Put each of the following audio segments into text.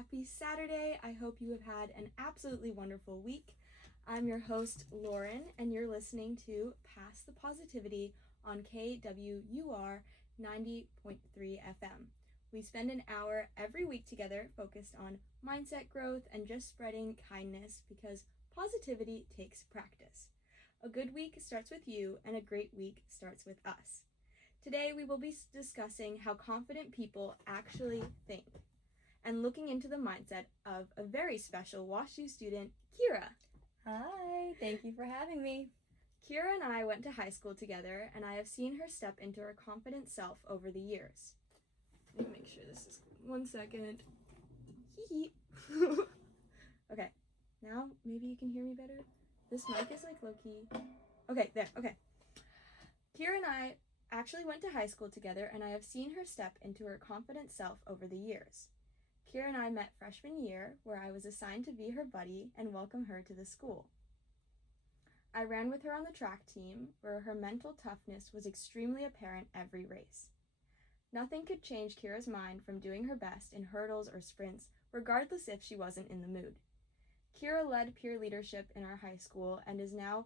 Happy Saturday. I hope you have had an absolutely wonderful week. I'm your host, Lauren, and you're listening to Pass the Positivity on KWUR 90.3 FM. We spend an hour every week together focused on mindset growth and just spreading kindness because positivity takes practice. A good week starts with you, and a great week starts with us. Today we will be discussing how confident people actually think and looking into the mindset of a very special WashU student, Kira. Hi, thank you for having me. Kira and I went to high school together, and I have seen her step into her confident self over the years. Let me make sure this is 1 second. Okay, now maybe you can hear me better. This mic is like low-key. Okay, there, okay. Kira and I actually went to high school together, and I have seen her step into her confident self over the years. Kira and I met freshman year, where I was assigned to be her buddy and welcome her to the school. I ran with her on the track team, where her mental toughness was extremely apparent every race. Nothing could change Kira's mind from doing her best in hurdles or sprints, regardless if she wasn't in the mood. Kira led peer leadership in our high school and is now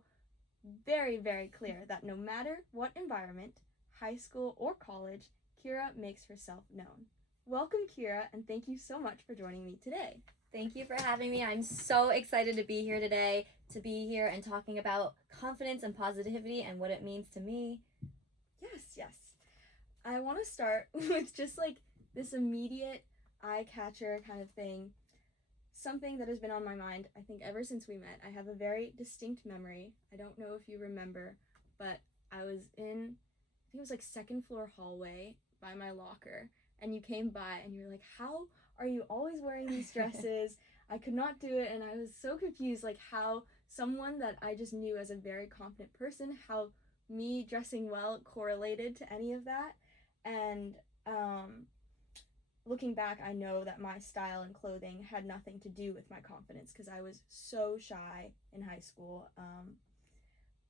very, very clear that no matter what environment, high school or college, Kira makes herself known. Welcome, Kira, and thank you so much for joining me today. Thank you for having me. I'm so excited to be here today, to be here and talking about confidence and positivity and what it means to me. Yes. I want to start with just like this immediate eye-catcher kind of thing. Something that has been on my mind, I think, ever since we met. I have a very distinct memory. I don't know if you remember, but I was in, I think it was like second floor hallway by my locker, and you came by and you were like, how are you always wearing these dresses? I could not do it, and I was so confused, like how someone that I just knew as a very confident person, how me dressing well correlated to any of that. And looking back, I know that my style and clothing had nothing to do with my confidence because I was so shy in high school.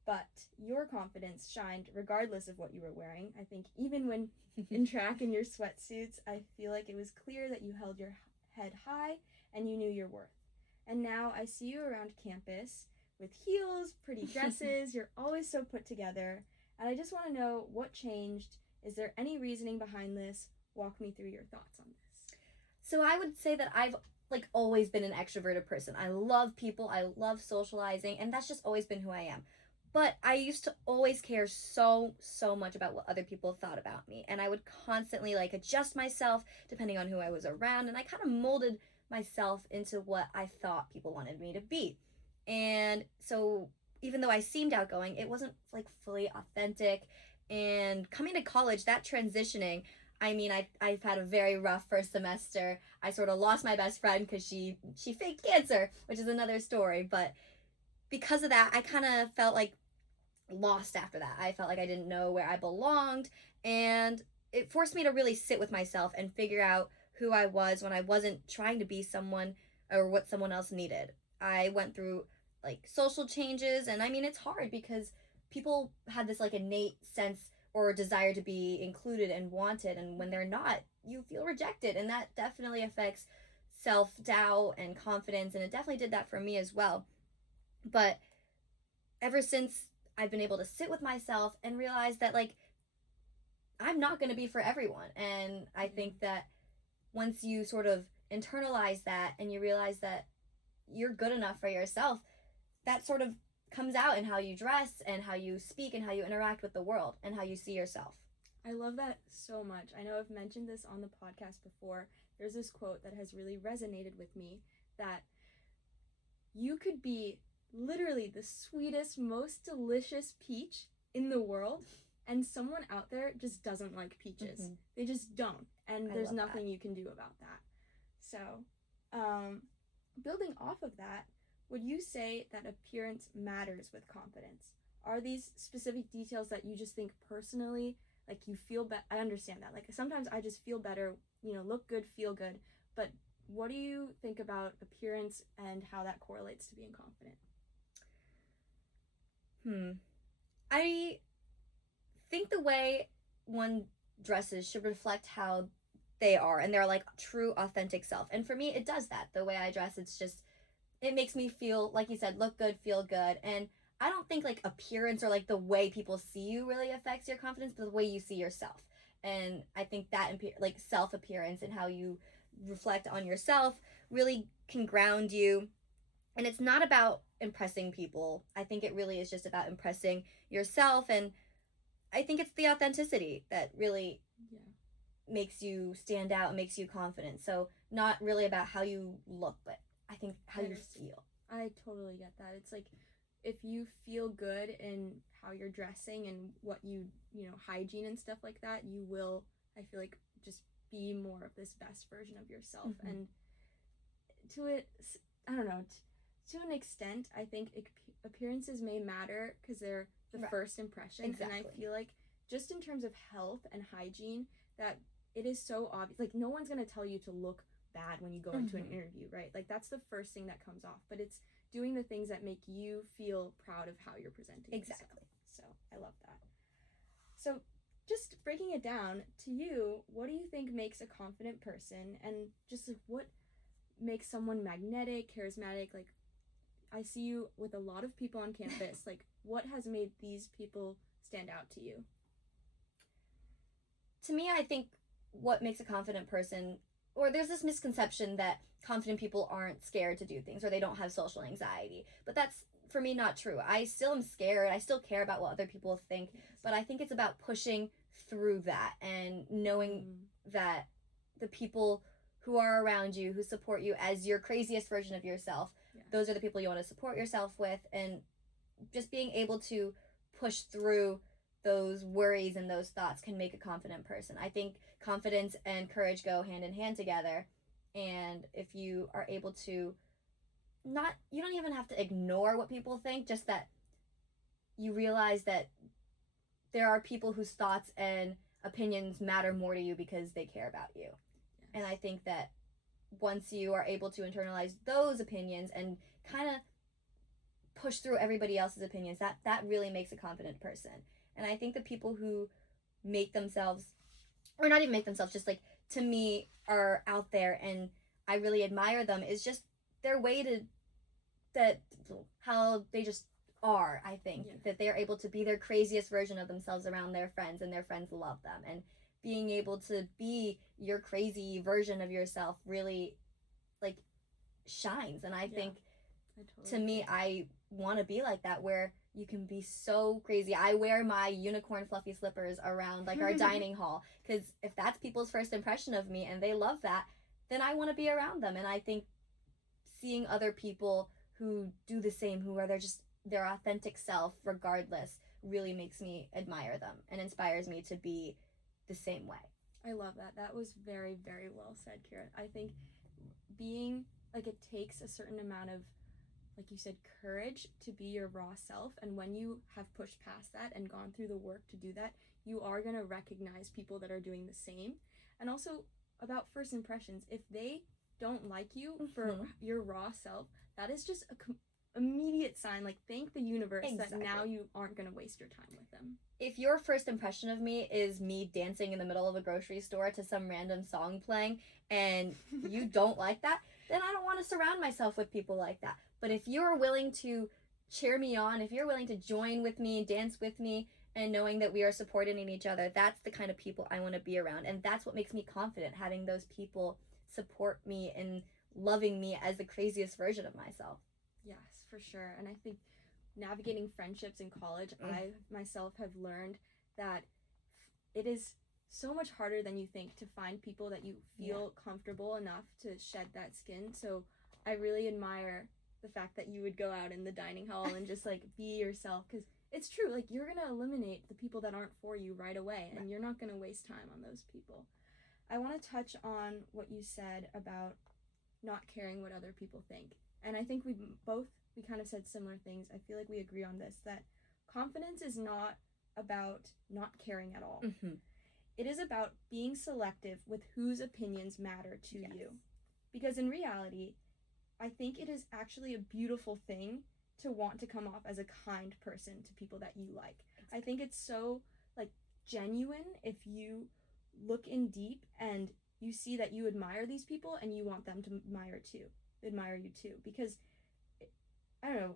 But your confidence shined regardless of what you were wearing. I think even when in track in your sweatsuits, I feel like it was clear that you held your head high and you knew your worth. And now I see you around campus with heels, pretty dresses. You're always so put together. And I just want to know what changed. Is there any reasoning behind this? Walk me through your thoughts on this. So I would say that I've always been an extroverted person. I love people, I love socializing, and that's just always been who I am. But I used to always care so much about what other people thought about me. And I would constantly adjust myself depending on who I was around. And I kind of molded myself into what I thought people wanted me to be. And so even though I seemed outgoing, it wasn't fully authentic. And coming to college, that transitioning, I mean, I've had a very rough first semester. I sort of lost my best friend because she faked cancer, which is another story. But because of that, I kind of felt lost after that. I felt like I didn't know where I belonged, and it forced me to really sit with myself and figure out who I was when I wasn't trying to be someone or what someone else needed. I went through social changes, and I mean, it's hard because people had this innate sense or desire to be included and wanted, and when they're not, you feel rejected, and that definitely affects self-doubt and confidence, and it definitely did that for me as well. But ever since I've been able to sit with myself and realize that I'm not going to be for everyone. And I think that once you sort of internalize that and you realize that you're good enough for yourself, that sort of comes out in how you dress and how you speak and how you interact with the world and how you see yourself. I love that so much. I know I've mentioned this on the podcast before. There's this quote that has really resonated with me, that you could be literally the sweetest, most delicious peach in the world, and someone out there just doesn't like peaches. Mm-hmm. They just don't, and there's nothing you can do about that. So, building off of that, would you say that appearance matters with confidence? Are these specific details that you just think personally, you feel better? I understand that. Sometimes I just feel better, look good, feel good, but what do you think about appearance and how that correlates to being confident? I think the way one dresses should reflect how they are and their like true authentic self. And for me, it does that. The way I dress, it makes me feel, like you said, look good, feel good. And I don't think like appearance or like the way people see you really affects your confidence, but the way you see yourself. And I think that like self appearance and how you reflect on yourself really can ground you. And it's not about impressing people. I think it really is just about impressing yourself. And I think it's the authenticity that really makes you stand out and makes you confident. So not really about how you look, but I think how you feel. I totally get that. It's like if you feel good in how you're dressing and what you hygiene and stuff like that, you will, I feel like, just be more of this best version of yourself. And to it, I don't know, to an extent, I think appearances may matter because they're the first impressions. Exactly. And I feel like just in terms of health and hygiene, that it is so obvious. Like, no one's going to tell you to look bad when you go into an interview, right? Like, that's the first thing that comes off. But it's doing the things that make you feel proud of how you're presenting yourself. So I love that. So just breaking it down, to you, what do you think makes a confident person? And just like, what makes someone magnetic, charismatic? Like, I see you with a lot of people on campus. Like, what has made these people stand out to you? To me, I think what makes a confident person, or there's this misconception that confident people aren't scared to do things or they don't have social anxiety. But that's, for me, not true. I still am scared. I still care about what other people think. But I think it's about pushing through that and knowing that the people who are around you, who support you as your craziest version of yourself, those are the people you want to support yourself with. And just being able to push through those worries and those thoughts can make a confident person. I think confidence and courage go hand in hand together. And if you are able to you don't even have to ignore what people think, just that you realize that there are people whose thoughts and opinions matter more to you because they care about you. And I think that once you are able to internalize those opinions and kind of push through everybody else's opinions, that really makes a confident person. And I think the people who make themselves, or not even make themselves, just like, to me, are out there and I really admire them, is just their way how they just are. I think that they're able to be their craziest version of themselves around their friends, and their friends love them. And being able to be your crazy version of yourself really, like, shines. And I think, to me, I want to be like that, where you can be so crazy. I wear my unicorn fluffy slippers around, like, our dining hall, because if that's people's first impression of me and they love that, then I want to be around them. And I think seeing other people who do the same, who are their authentic self regardless, really makes me admire them and inspires me to be the same way. I love that. That was very, very well said, Kira. I think being, like, it takes a certain amount of, like you said, courage to be your raw self. And when you have pushed past that and gone through the work to do that, you are going to recognize people that are doing the same. And also about first impressions, if they don't like you for your raw self, that is just a immediate sign. Like, thank the universe that now you aren't going to waste your time with them. If your first impression of me is me dancing in the middle of a grocery store to some random song playing and you don't like that, then I don't want to surround myself with people like that. But if you're willing to cheer me on, if you're willing to join with me, dance with me, and knowing that we are supporting each other, that's the kind of people I want to be around. And that's what makes me confident, having those people support me and loving me as the craziest version of myself. Yes, for sure. And I think navigating friendships in college, I myself have learned that it is so much harder than you think to find people that you feel comfortable enough to shed that skin. So I really admire the fact that you would go out in the dining hall and just, like, be yourself, because it's true, like, you're gonna eliminate the people that aren't for you right away, and you're not gonna waste time on those people. I want to touch on what you said about not caring what other people think. And I think we kind of said similar things. I feel like we agree on this, that confidence is not about not caring at all. It is about being selective with whose opinions matter to you. Because in reality, I think it is actually a beautiful thing to want to come off as a kind person to people that you like. I think it's so, like, genuine if you look in deep and you see that you admire these people and you want them to admire you too, because I don't know,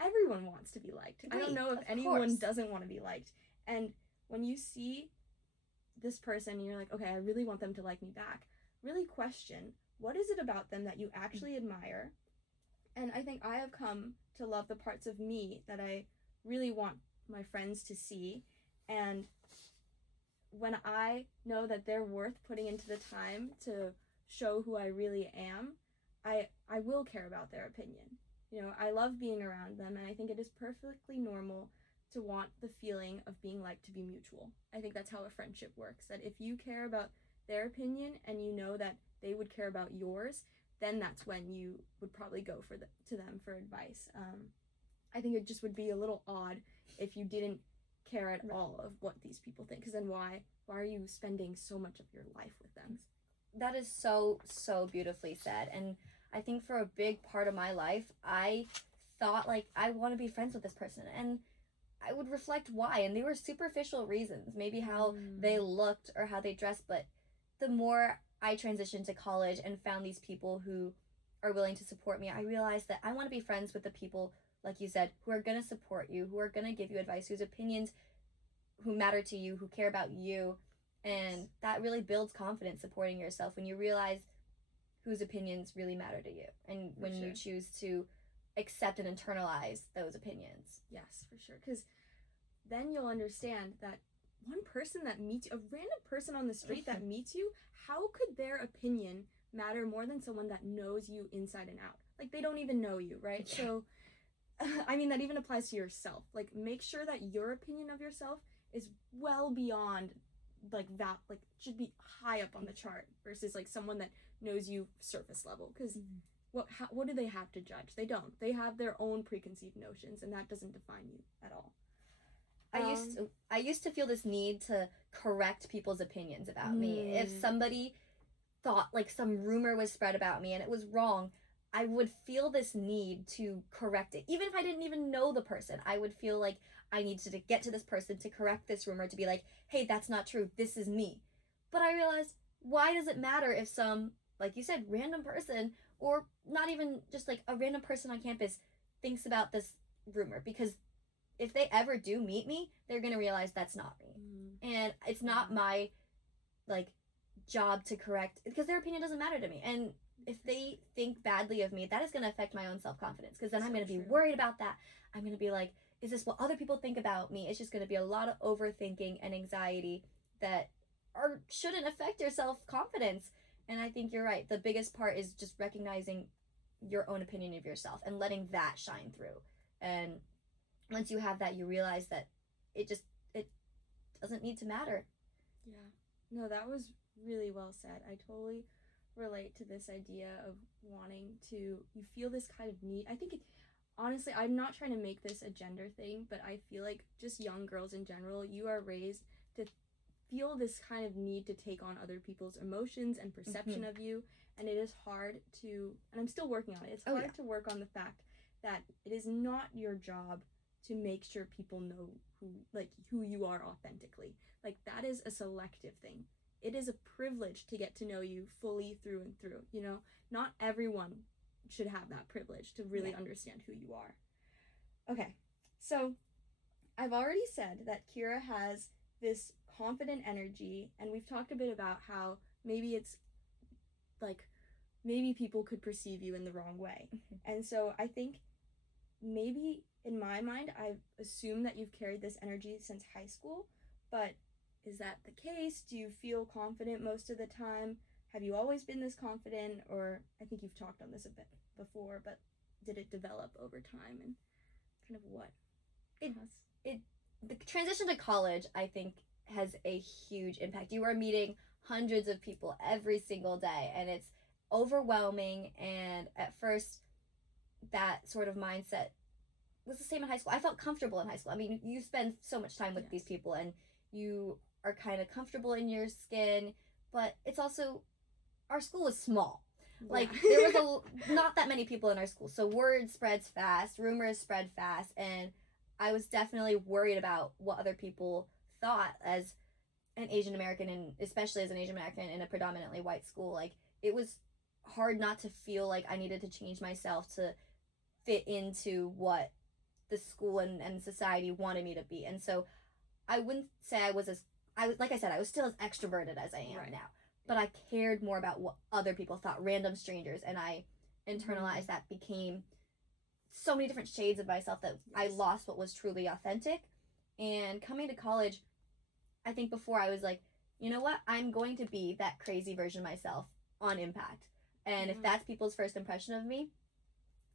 everyone wants to be liked. I don't know if anyone doesn't want to be liked. And when you see this person and you're like, okay, I really want them to like me back, really question, what is it about them that you actually admire? And I think I have come to love the parts of me that I really want my friends to see. And when I know that they're worth putting into the time to show who I really am, I will care about their opinion. You know, I love being around them, and I think it is perfectly normal to want the feeling of being liked to be mutual. I think that's how a friendship works, that if you care about their opinion and you know that they would care about yours, then that's when you would probably go to them for advice. I think it just would be a little odd if you didn't care at all of what these people think, because then why are you spending so much of your life with them? That is so beautifully said. And I think for a big part of my life, I thought like I want to be friends with this person, and I would reflect why, and they were superficial reasons, maybe how they looked or how they dressed. But the more I transitioned to college and found these people who are willing to support me, I realized that I want to be friends with the people, like you said, who are going to support you, who are going to give you advice, whose opinions who matter to you, who care about you. And that really builds confidence supporting yourself when you realize whose opinions really matter to you, and when you choose to accept and internalize those opinions. Yes, for sure. Because then you'll understand that one person that meets you, a random person on the street that meets you, how could their opinion matter more than someone that knows you inside and out? Like, they don't even know you, right? Yeah. So, I mean, that even applies to yourself. Like, make sure that your opinion of yourself is well beyond, like, that, like, should be high up on the chart versus, like, someone that knows you surface level. Because what do they have to judge? They don't. They have their own preconceived notions, and that doesn't define you at all. I used to feel this need to correct people's opinions about me. If somebody thought like some rumor was spread about me and it was wrong, I would feel this need to correct it. Even if I didn't even know the person, I would feel like I needed to get to this person to correct this rumor, to be like, hey, that's not true. This is me. But I realized, why does it matter if some, like you said, random person, or not even just like a random person on campus, thinks about this rumor? Because if they ever do meet me, they're going to realize that's not me. And it's not my, like, job to correct, because their opinion doesn't matter to me. And if they think badly of me, that is going to affect my own self-confidence, because then I'm going to be worried about that. I'm going to be like, is this what other people think about me? It's just going to be a lot of overthinking and anxiety that shouldn't affect your self-confidence. And I think you're right. The biggest part is just recognizing your own opinion of yourself and letting that shine through. And once you have that, you realize that it doesn't need to matter. Yeah. No, that was really well said. I totally relate to this idea of wanting to, you feel this kind of need. I think honestly, I'm not trying to make this a gender thing, but I feel like just young girls in general, you are raised to feel this kind of need to take on other people's emotions and perception of you. And it is hard to, and I'm still working on it. It's hard to work on the fact that it is not your job to make sure people know who you are authentically. Like, that is a selective thing. It is a privilege to get to know you fully through and through, you know? Not everyone should have that privilege to really understand who you are. Okay, so I've already said that Kira has this confident energy, and we've talked a bit about how maybe it's like, maybe people could perceive you in the wrong way. And so I think maybe in my mind, I've assumed that you've carried this energy since high school, but is that the case? Do you feel confident most of the time? Have you always been this confident? Or I think you've talked on this a bit before, but did it develop over time, and kind of what? The transition to college, I think, has a huge impact. You are meeting hundreds of people every single day, and it's overwhelming. And at first, that sort of mindset was the same in high school. I felt comfortable in high school. I mean, you spend so much time with these people, and you are kind of comfortable in your skin, but it's also, our school is small. Like, there was not that many people in our school, so word spreads fast, rumors spread fast, and I was definitely worried about what other people thought, as an Asian American, and especially as an Asian American in a predominantly white school, like it was hard not to feel like I needed to change myself to fit into what the school and society wanted me to be. And so I wouldn't say I was like I said, I was still as extroverted as I am now, but I cared more about what other people thought, random strangers, and I internalized that, became so many different shades of myself that I lost what was truly authentic. And coming to college, I think before I was like, you know what, I'm going to be that crazy version of myself on impact. And if that's people's first impression of me,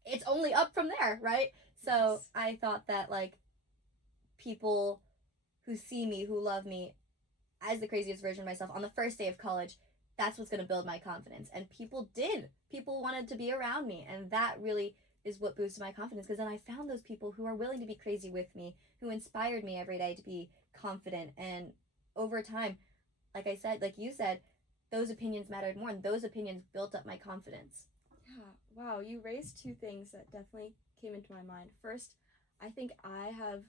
it's only up from there, right? So I thought that, like, people who see me, who love me as the craziest version of myself on the first day of college, that's what's going to build my confidence. And people did. People wanted to be around me. And that really is what boosted my confidence, because then I found those people who are willing to be crazy with me, who inspired me every day to be confident. And over time, like I said, like you said, those opinions mattered more, and those opinions built up my confidence. Yeah, wow, you raised two things that definitely came into my mind. First, I think I have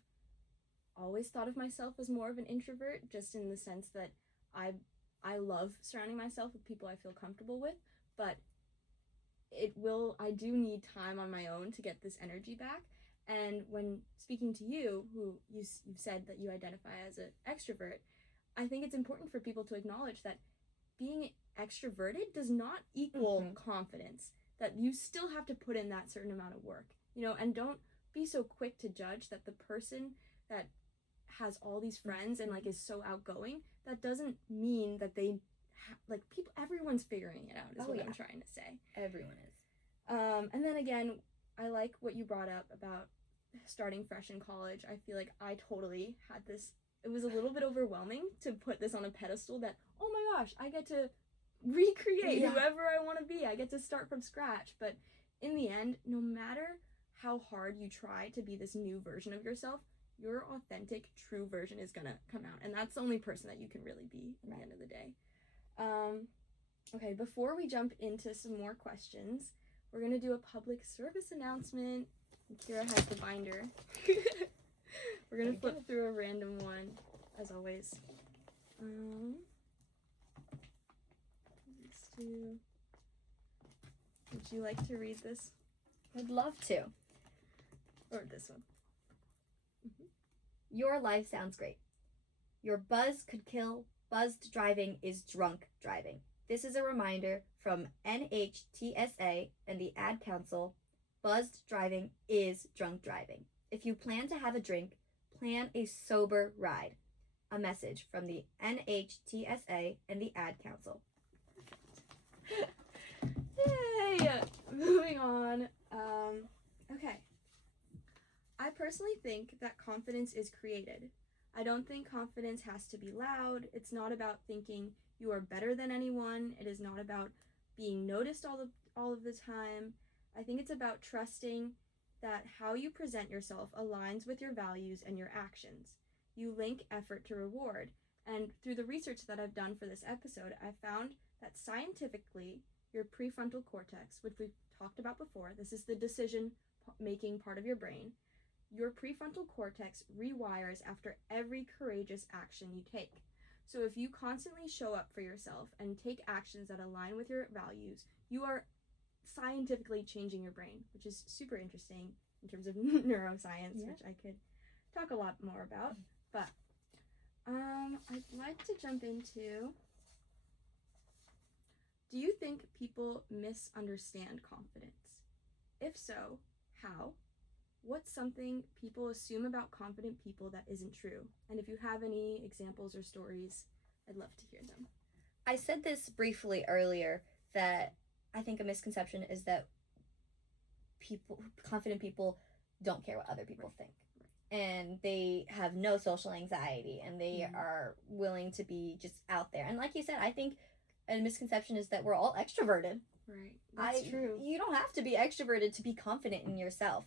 always thought of myself as more of an introvert, just in the sense that I love surrounding myself with people I feel comfortable with, but I do need time on my own to get this energy back. And when speaking to you, who you've said that you identify as an extrovert, I think it's important for people to acknowledge that being extroverted does not equal confidence, that you still have to put in that certain amount of work, and don't be so quick to judge that the person that has all these friends and like is so outgoing, that doesn't mean that they people, everyone's figuring it out is what I'm trying to say. Everyone is. And then again, I like what you brought up about starting fresh in college. I feel like I totally had this, it was a little bit overwhelming to put this on a pedestal that, oh my gosh, I get to recreate whoever I want to be. I get to start from scratch. But in the end, no matter how hard you try to be this new version of yourself, your authentic, true version is gonna come out. And that's the only person that you can really be at the end of the day. Okay, before we jump into some more questions, we're gonna do a public service announcement. Kira has the binder. We're gonna flip through a random one, as always. These two. Would you like to read this? I'd love to. Or this one. Your life sounds great. Your buzz could kill. Buzzed driving is drunk driving. This is a reminder from NHTSA and the Ad Council. Buzzed driving is drunk driving. If you plan to have a drink, plan a sober ride. A message from the NHTSA and the Ad Council. Yay! Moving on. Okay. I personally think that confidence is created. I don't think confidence has to be loud. It's not about thinking you are better than anyone. It is not about being noticed all of the time. I think it's about trusting that how you present yourself aligns with your values and your actions. You link effort to reward. And through the research that I've done for this episode, I found that scientifically, your prefrontal cortex, which we've talked about before, this is the decision-making part of your brain, your prefrontal cortex rewires after every courageous action you take. So if you constantly show up for yourself and take actions that align with your values, you are scientifically changing your brain, which is super interesting in terms of neuroscience, which I could talk a lot more about. But I'd like to jump into, do you think people misunderstand confidence? If so, how? What's something people assume about confident people that isn't true? And if you have any examples or stories, I'd love to hear them. I said this briefly earlier, that I think a misconception is that confident people don't care what other people think. And they have no social anxiety, and they are willing to be just out there. And like you said, I think a misconception is that we're all extroverted. Right, that's true. You don't have to be extroverted to be confident in yourself.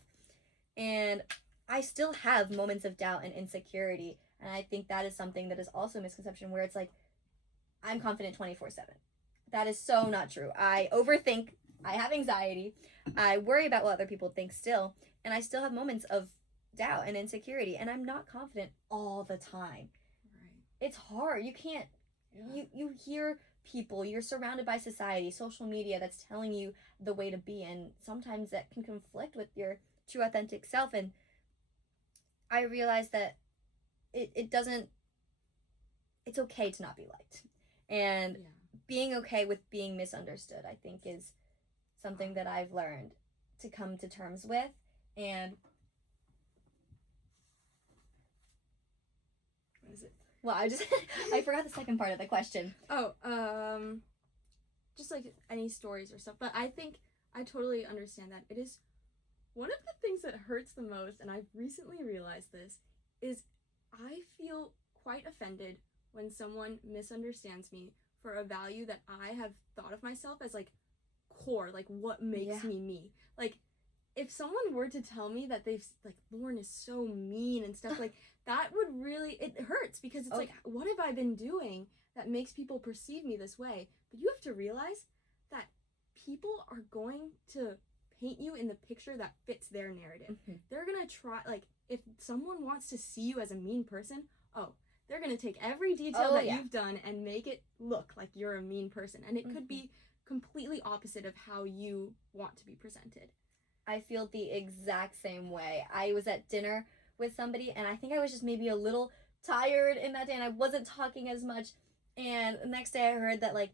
And I still have moments of doubt and insecurity. And I think that is something that is also a misconception, where it's like, I'm confident 24/7. That is so not true. I overthink. I have anxiety. I worry about what other people think still. And I still have moments of doubt and insecurity. And I'm not confident all the time. it's hard. You can't Yeah. you hear people, you're surrounded by society, social media that's telling you the way to be, and sometimes that can conflict with your true authentic self. And I realized that it doesn't, it's okay to not be liked. And Yeah. being okay with being misunderstood, I think, is something that I've learned to come to terms with. And What is it? well, I forgot the second part of the question. Oh, just like any stories or stuff. But I think I totally understand that. It is one of the things that hurts the most, and I've recently realized this, is I feel quite offended when someone misunderstands me for a value that I have thought of myself as like core, like what makes Yeah. me me. Like if someone were to tell me that they've like Lauren is so mean and stuff like that would really, it hurts because it's like, what have I been doing that makes people perceive me this way? But you have to realize that people are going to paint you in the picture that fits their narrative. Mhm. They're gonna try, like if someone wants to see you as a mean person, oh, they're gonna take every detail that you've done and make it look like you're a mean person, and it could be completely opposite of how you want to be presented. I feel the exact same way. I was at dinner with somebody, and I think I was just maybe a little tired in that day, and I wasn't talking as much. And the next day, I heard that like,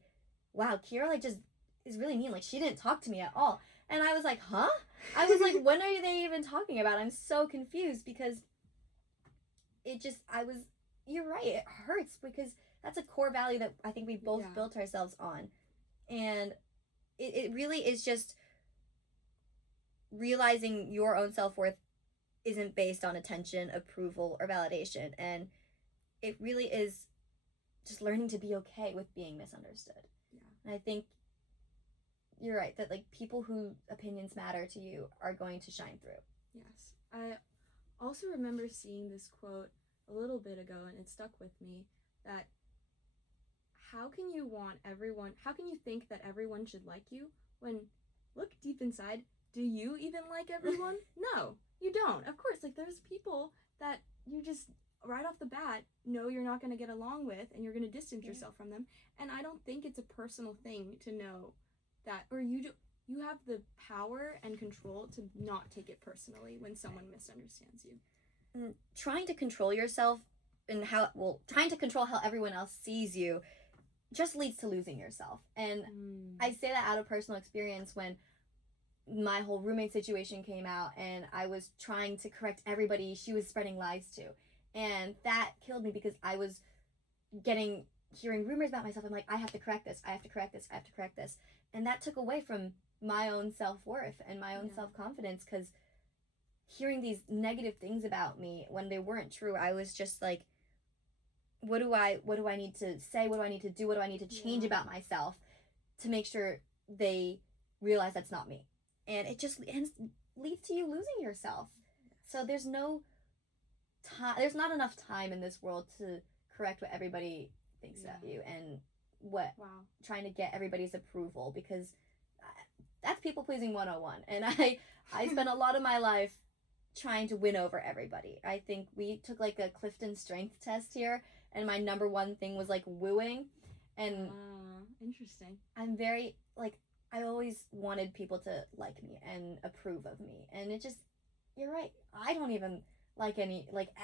wow, Kira like just is really mean. Like she didn't talk to me at all, and I was like, huh? I was like, when are they even talking about? I'm so confused because it just you're right. It hurts because that's a core value that I think we both built ourselves on, and it really is just realizing your own self-worth isn't based on attention, approval, or validation. And it really is just learning to be okay with being misunderstood. Yeah. And I think you're right that like people whose opinions matter to you are going to shine through. Yes. I also remember seeing this quote a little bit ago, and it stuck with me, that how can you think that everyone should like you when, look deep inside, do you even like everyone? No, you don't. Of course, like there's people that you just right off the bat know you're not going to get along with, and you're going to distance yourself from them. And I don't think it's a personal thing to know that, or you have the power and control to not take it personally when someone misunderstands you. And trying to control yourself and trying to control how everyone else sees you just leads to losing yourself. And I say that out of personal experience when my whole roommate situation came out and I was trying to correct everybody she was spreading lies to. And that killed me because I was hearing rumors about myself. I'm like, I have to correct this. I have to correct this. I have to correct this. And that took away from my own self-worth and my own self-confidence, because hearing these negative things about me when they weren't true, I was just like, what do I need to say? What do I need to do? What do I need to change about myself to make sure they realize that's not me? And it just leads to you losing yourself. So there's no time, there's not enough time in this world to correct what everybody thinks about you and trying to get everybody's approval, because that's people pleasing 101. And I spent a lot of my life trying to win over everybody. I think we took like a Clifton strength test here, and my number one thing was like wooing. And interesting. I'm very like, I always wanted people to like me and approve of me. And it just, you're right, I don't even like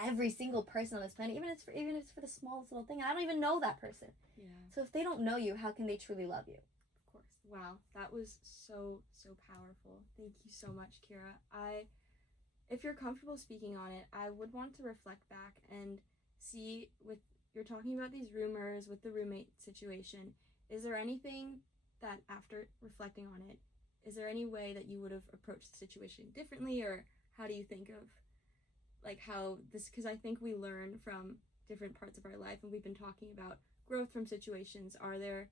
every single person on this planet, even if it's for the smallest little thing. I don't even know that person. Yeah. So if they don't know you, how can they truly love you? Of course. Wow, that was so powerful. Thank you so much, Kira. If you're comfortable speaking on it, I would want to reflect back and see, with you're talking about these rumors with the roommate situation, is there anything that, after reflecting on it, is there any way that you would have approached the situation differently, or how do you think of like how this, because I think we learn from different parts of our life, and we've been talking about growth from situations. Are there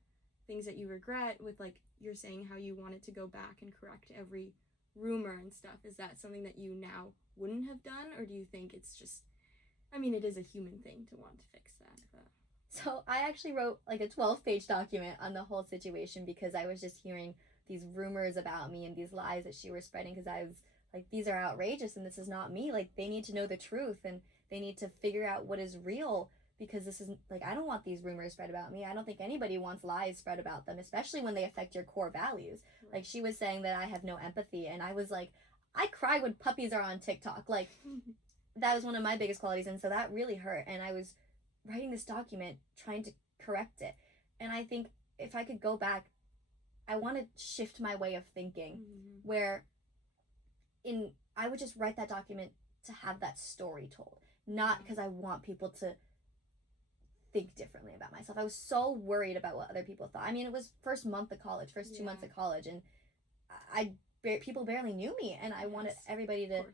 things that you regret with, like you're saying, how you wanted to go back and correct every rumor and stuff? Is that something that you now wouldn't have done, or do you think it's just, I mean, it is a human thing to want to fix that, but... So I actually wrote like a 12-page document on the whole situation, because I was just hearing these rumors about me and these lies that she was spreading, because I was like, these are outrageous and this is not me. Like, they need to know the truth and they need to figure out what is real, because this isn't like, I don't want these rumors spread about me. I don't think anybody wants lies spread about them, especially when they affect your core values. Right. Like, she was saying that I have no empathy, and I was like, I cry when puppies are on TikTok. Like, that was one of my biggest qualities, and so that really hurt. And I was writing this document trying to correct it. And I think if I could go back, I want to shift my way of thinking, where I would just write that document to have that story told, not because I want people to think differently about myself. I was so worried about what other people thought. I mean, it was first 2 months of college, and people barely knew me, and I wanted everybody to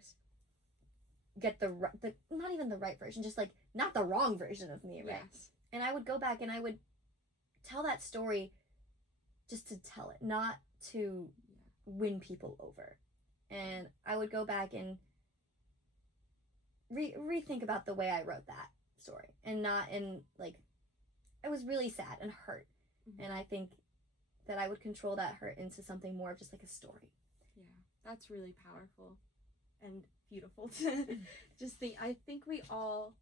get the not even the right version, just like not the wrong version of me, right? Yes. And I would go back and I would tell that story just to tell it, not to win people over. And I would go back and rethink about the way I wrote that story, and not in like, I was really sad and hurt. And I think that I would control that hurt into something more of just like a story. Yeah, that's really powerful and beautiful to just think. I think we all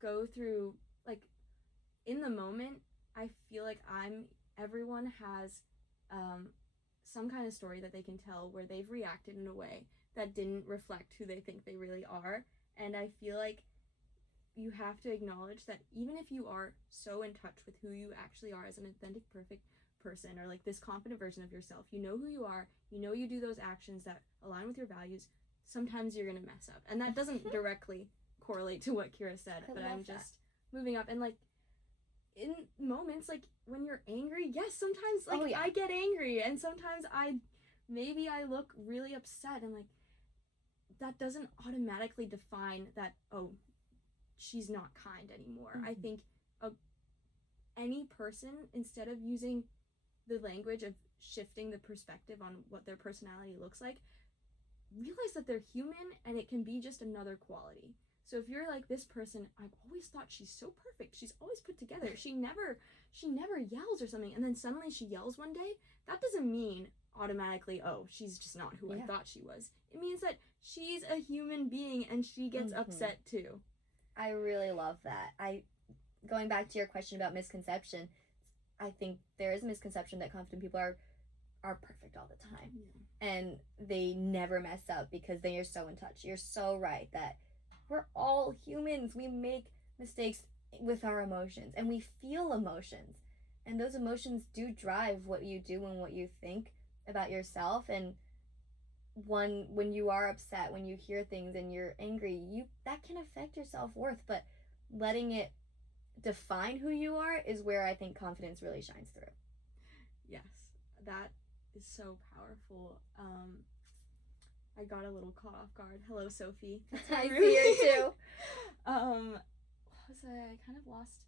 go through, like, in the moment, I feel like everyone has some kind of story that they can tell where they've reacted in a way that didn't reflect who they think they really are. And I feel like you have to acknowledge that even if you are so in touch with who you actually are as an authentic, perfect person, or like this confident version of yourself, you know who you are, you know you do those actions that align with your values, sometimes you're gonna mess up. And that doesn't directly correlate to what Kira said, but I'm just moving up. And like, in moments like when you're angry, yes, sometimes like I get angry, and sometimes I look really upset, and like that doesn't automatically define that, oh, she's not kind anymore. I think any person, instead of using the language of shifting the perspective on what their personality looks like, realize that they're human and it can be just another quality. So if you're like, this person, I've always thought she's so perfect, she's always put together, she never yells or something, and then suddenly she yells one day, that doesn't mean automatically, oh, she's just not who I thought she was. It means that she's a human being and she gets upset too. I really love that. Going back to your question about misconception, I think there is a misconception that confident people are perfect all the time. And they never mess up because they are so in touch. You're so right that we're all humans. We make mistakes with our emotions, and we feel emotions. And those emotions do drive what you do and what you think about yourself. And when you are upset, when you hear things and you're angry, that can affect your self-worth. But letting it define who you are is where I think confidence really shines through. Yes, that is so powerful. I got a little caught off guard. Hello, Sophie. I see her too. What was I kind of lost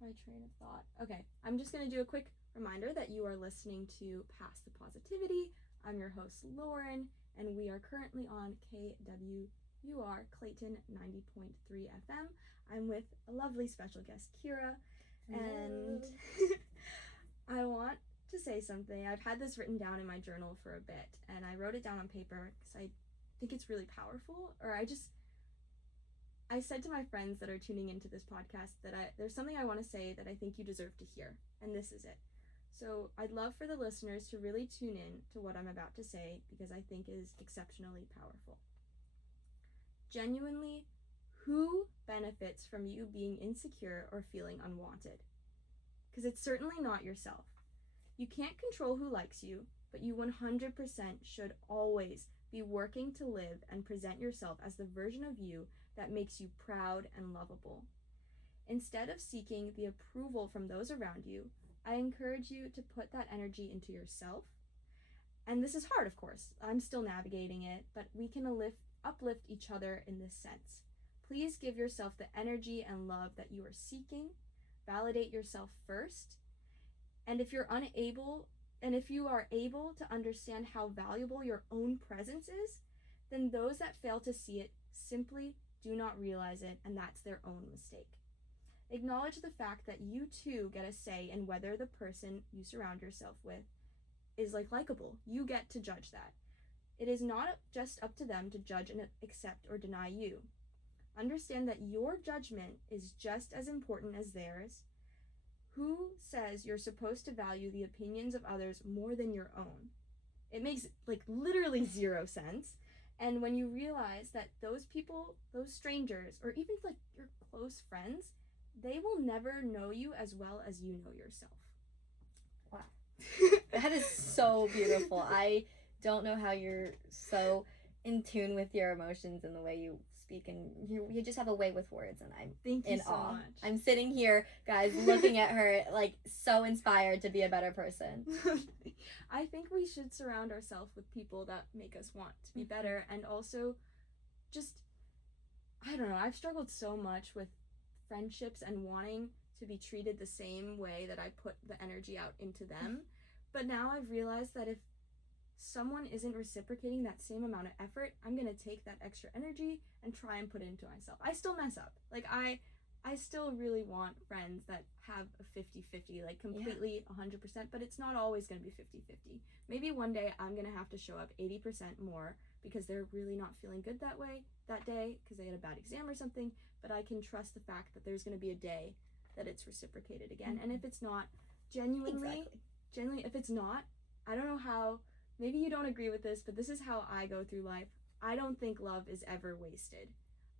my train of thought. Okay, I'm just going to do a quick reminder that you are listening to Pass the Positivity. I'm your host, Lauren, and we are currently on KWUR Clayton 90.3 FM. I'm with a lovely special guest, Kira, and I want to say something. I've had this written down in my journal for a bit, and I wrote it down on paper because I think it's really powerful. I said to my friends that are tuning into this podcast that there's something I want to say that I think you deserve to hear, and this is it. So I'd love for the listeners to really tune in to what I'm about to say, because I think is exceptionally powerful. Genuinely, who benefits from you being insecure or feeling unwanted? Because it's certainly not yourself. You can't control who likes you, but you 100% should always be working to live and present yourself as the version of you that makes you proud and lovable. Instead of seeking the approval from those around you, I encourage you to put that energy into yourself. And this is hard, of course. I'm still navigating it, but we can uplift each other in this sense. Please give yourself the energy and love that you are seeking. Validate yourself first. And if you are able to understand how valuable your own presence is, then those that fail to see it simply do not realize it, and that's their own mistake. Acknowledge the fact that you too get a say in whether the person you surround yourself with is likable. You get to judge that. It is not just up to them to judge and accept or deny you. Understand that your judgment is just as important as theirs. Who says you're supposed to value the opinions of others more than your own? It makes, like, literally zero sense. And when you realize that those people, those strangers, or even, like, your close friends, they will never know you as well as you know yourself. Wow. That is so beautiful. I don't know how you're so in tune with your emotions and the way you speak, and you just have a way with words, and I'm Thank you in so awe. much. I'm sitting here, guys, looking at her, like, so inspired to be a better person. I think we should surround ourselves with people that make us want to be better, and also just, I don't know, I've struggled so much with friendships and wanting to be treated the same way that I put the energy out into them. But now I've realized that if someone isn't reciprocating that same amount of effort, I'm gonna take that extra energy and try and put it into myself. I still mess up. Like, I still really want friends that have a 50-50, like, completely 100%, but it's not always gonna be 50-50. Maybe one day I'm gonna have to show up 80% more because they're really not feeling good that day because they had a bad exam or something, but I can trust the fact that there's gonna be a day that it's reciprocated again. And if it's not, genuinely, if it's not, I don't know how, maybe you don't agree with this, but this is how I go through life. I don't think love is ever wasted.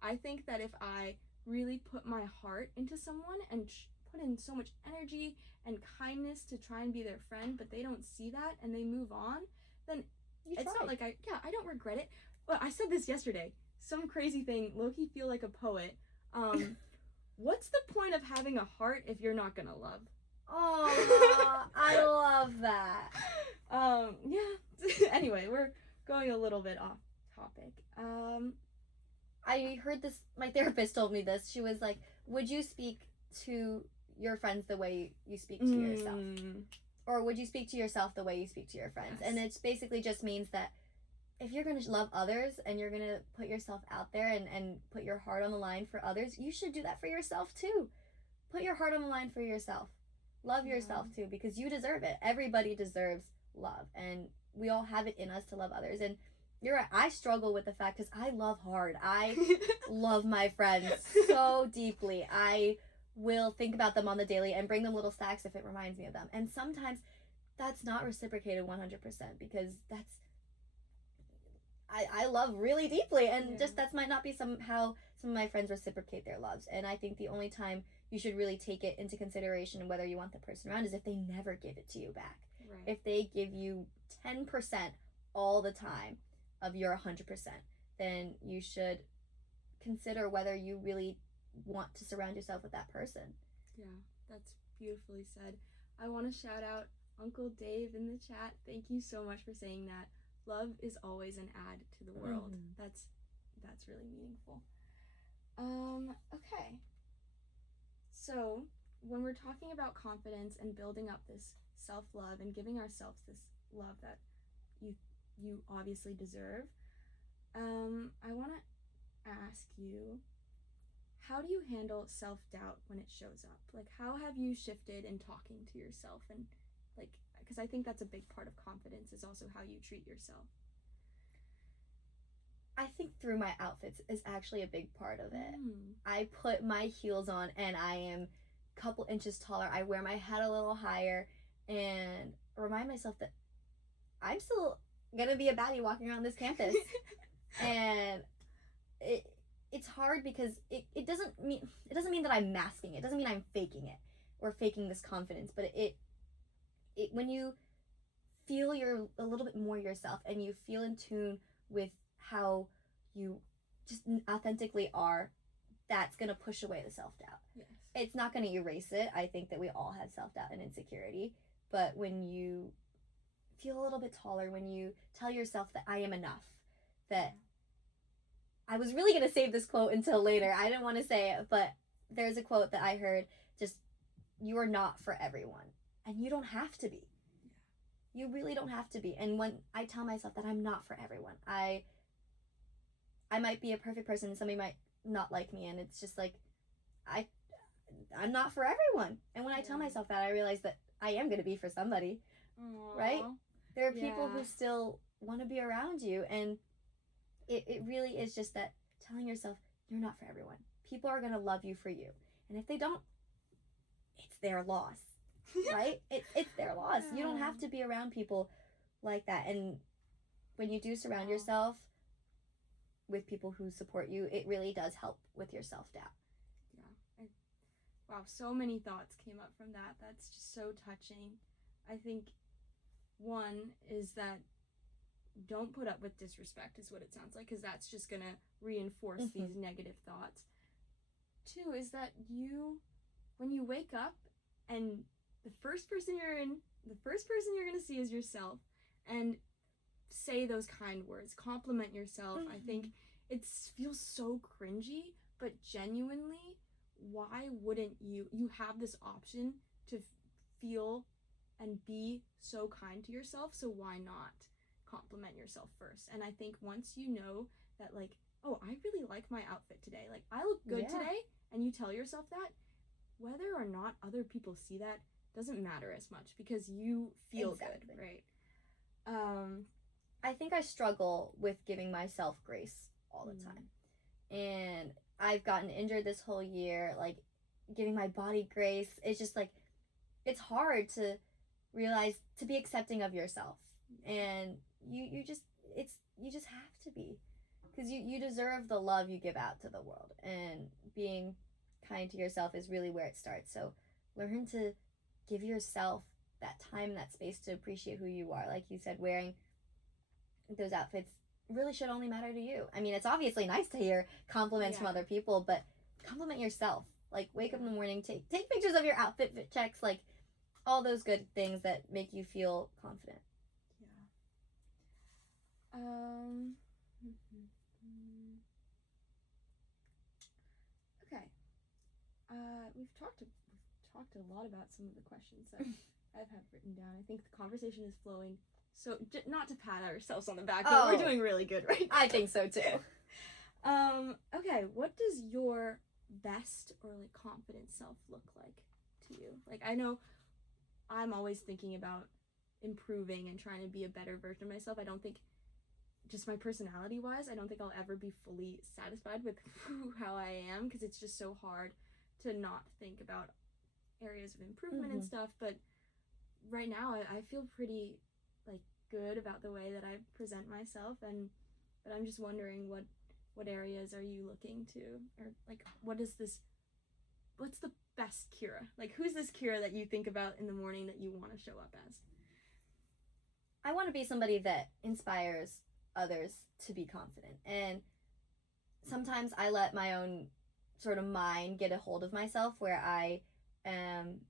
I think that if I really put my heart into someone and put in so much energy and kindness to try and be their friend, but they don't see that and they move on, then it's not like I don't regret it. Well, I said this yesterday. Some crazy thing, low-key feel like a poet. What's the point of having a heart if you're not gonna love? Oh, I love that. Yeah. Anyway, we're going a little bit off topic. I heard this, my therapist told me this. She was like, would you speak to your friends the way you speak to yourself? Or would you speak to yourself the way you speak to your friends? Yes. And it basically just means that if you're going to love others and you're going to put yourself out there and put your heart on the line for others, you should do that for yourself too. Put your heart on the line for yourself. Love yourself too, because you deserve it. Everybody deserves love, and we all have it in us to love others. And you're right, I struggle with the fact because I love hard. I love my friends so deeply. I will think about them on the daily and bring them little snacks if it reminds me of them. And sometimes that's not reciprocated 100% because I love really deeply, and just that might not be how some of my friends reciprocate their loves. And I think the only time you should really take it into consideration whether you want the person around is if they never give it to you back. Right. If they give you 10% all the time of your 100%, then you should consider whether you really want to surround yourself with that person. Yeah, that's beautifully said. I want to shout out Uncle Dave in the chat. Thank you so much for saying that. Love is always an add to the world. That's really meaningful. Okay. So, when we're talking about confidence and building up this self-love and giving ourselves this love that you obviously deserve, I want to ask you, how do you handle self-doubt when it shows up? Like, how have you shifted in talking to yourself? And, like, because I think that's a big part of confidence is also how you treat yourself. I think through my outfits is actually a big part of it. I put my heels on and I am a couple inches taller. I wear my head a little higher and remind myself that I'm still gonna be a baddie walking around this campus. And it's hard because it doesn't mean that I'm masking it. It doesn't mean I'm faking it or faking this confidence, but it when you feel you're a little bit more yourself and you feel in tune with how you just authentically are, that's gonna push away the self-doubt. Yes. It's not gonna erase it. I think that we all have self-doubt and insecurity, but when you feel a little bit taller, when you tell yourself that I am enough, that I was really gonna save this quote until later. I didn't want to say it, but there's a quote that I heard, just, you are not for everyone. And you don't have to be. You really don't have to be. And when I tell myself that I'm not for everyone, I might be a perfect person and somebody might not like me, and it's just like I'm not for everyone. And when I tell myself that, I realize that I am going to be for somebody. Aww. Right? There are people who still want to be around you, and it really is just that telling yourself you're not for everyone. People are going to love you for you. And if they don't, it's their loss, right? It's their loss. You don't have to be around people like that. And when you do surround yourself with people who support you, it really does help with your self-doubt. Yeah. Wow, so many thoughts came up from that. That's just so touching. I think one is that don't put up with disrespect is what it sounds like, because that's just going to reinforce these negative thoughts. Two is that when you wake up and the first person you're going to see is yourself, and say those kind words, compliment yourself. I think it feels so cringy, but genuinely, why wouldn't you have this option to feel and be so kind to yourself, so why not compliment yourself first? And I think once you know that, like, oh, I really like my outfit today, like, I look good today, and you tell yourself that, whether or not other people see that doesn't matter as much, because you feel good, right? I think I struggle with giving myself grace all the time. And I've gotten injured this whole year, like, giving my body grace. It's just, like, it's hard to realize, to be accepting of yourself. And you just have to be. Because you deserve the love you give out to the world. And being kind to yourself is really where it starts. So learn to give yourself that time, that space to appreciate who you are. Like you said, wearing those outfits really should only matter to you. I mean, it's obviously nice to hear compliments from other people, but compliment yourself. Like, wake up in the morning, take pictures of your outfit checks, like, all those good things that make you feel confident. Okay. We've talked a lot about some of the questions that I've had written down. I think the conversation is flowing. So, not to pat ourselves on the back, but we're doing really good right now. I think so too. Okay, what does your best or, like, confident self look like to you? Like, I know I'm always thinking about improving and trying to be a better version of myself. I don't think, just my personality wise, I don't think I'll ever be fully satisfied with how I am, because it's just so hard to not think about areas of improvement and stuff. But right now I feel pretty, like, good about the way that I present myself, but I'm just wondering what areas are you looking to, or, like, what's the best Kira? Like, who's this Kira that you think about in the morning that you want to show up as? I want to be somebody that inspires others to be confident. And sometimes I let my own sort of mind get a hold of myself, where I am,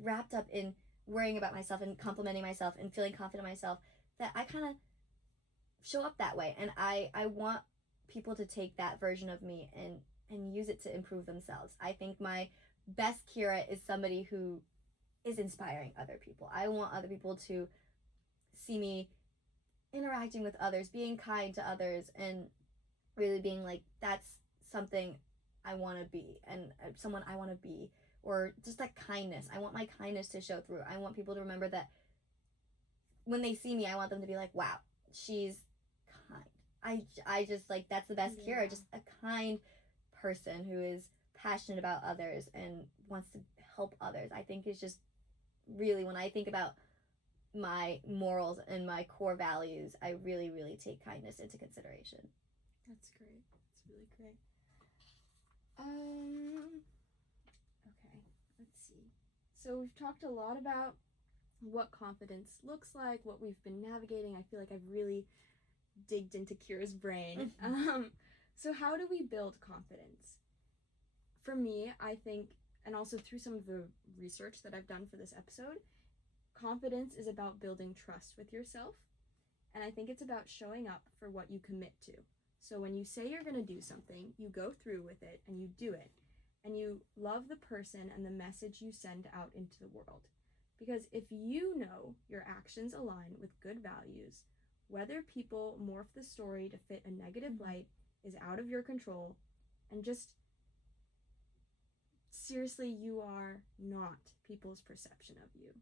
wrapped up in worrying about myself and complimenting myself and feeling confident in myself, that I kind of show up that way. And I want people to take that version of me and use it to improve themselves. I think my best Kira is somebody who is inspiring other people. I want other people to see me interacting with others, being kind to others, and really being like, that's something I want to be, and someone I want to be. Or just that kindness. I want my kindness to show through. I want people to remember that when they see me, I want them to be like, wow, she's kind. I just, like, that's the best Kira, just a kind person who is passionate about others and wants to help others. I think it's just really, when I think about my morals and my core values, I really, really take kindness into consideration. That's great. That's really great. Okay, let's see. So we've talked a lot about what confidence looks like, what we've been navigating. I feel like I've really digged into Kira's brain. So how do we build confidence? For me, I think, and also through some of the research that I've done for this episode, confidence is about building trust with yourself. And I think it's about showing up for what you commit to. So when you say you're going to do something, you go through with it and you do it. And you love the person and the message you send out into the world. Because if you know your actions align with good values, whether people morph the story to fit a negative light is out of your control. And just seriously, you are not people's perception of you.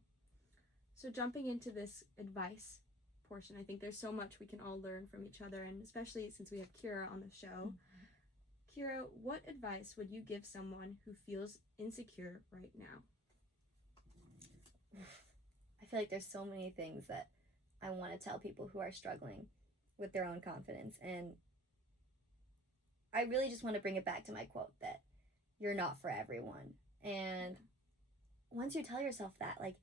So jumping into this advice portion, I think there's so much we can all learn from each other, and especially since we have Kira on the show. Kira, what advice would you give someone who feels insecure right now? I feel like there's so many things that I want to tell people who are struggling with their own confidence. And I really just want to bring it back to my quote that you're not for everyone. And once you tell yourself that, like,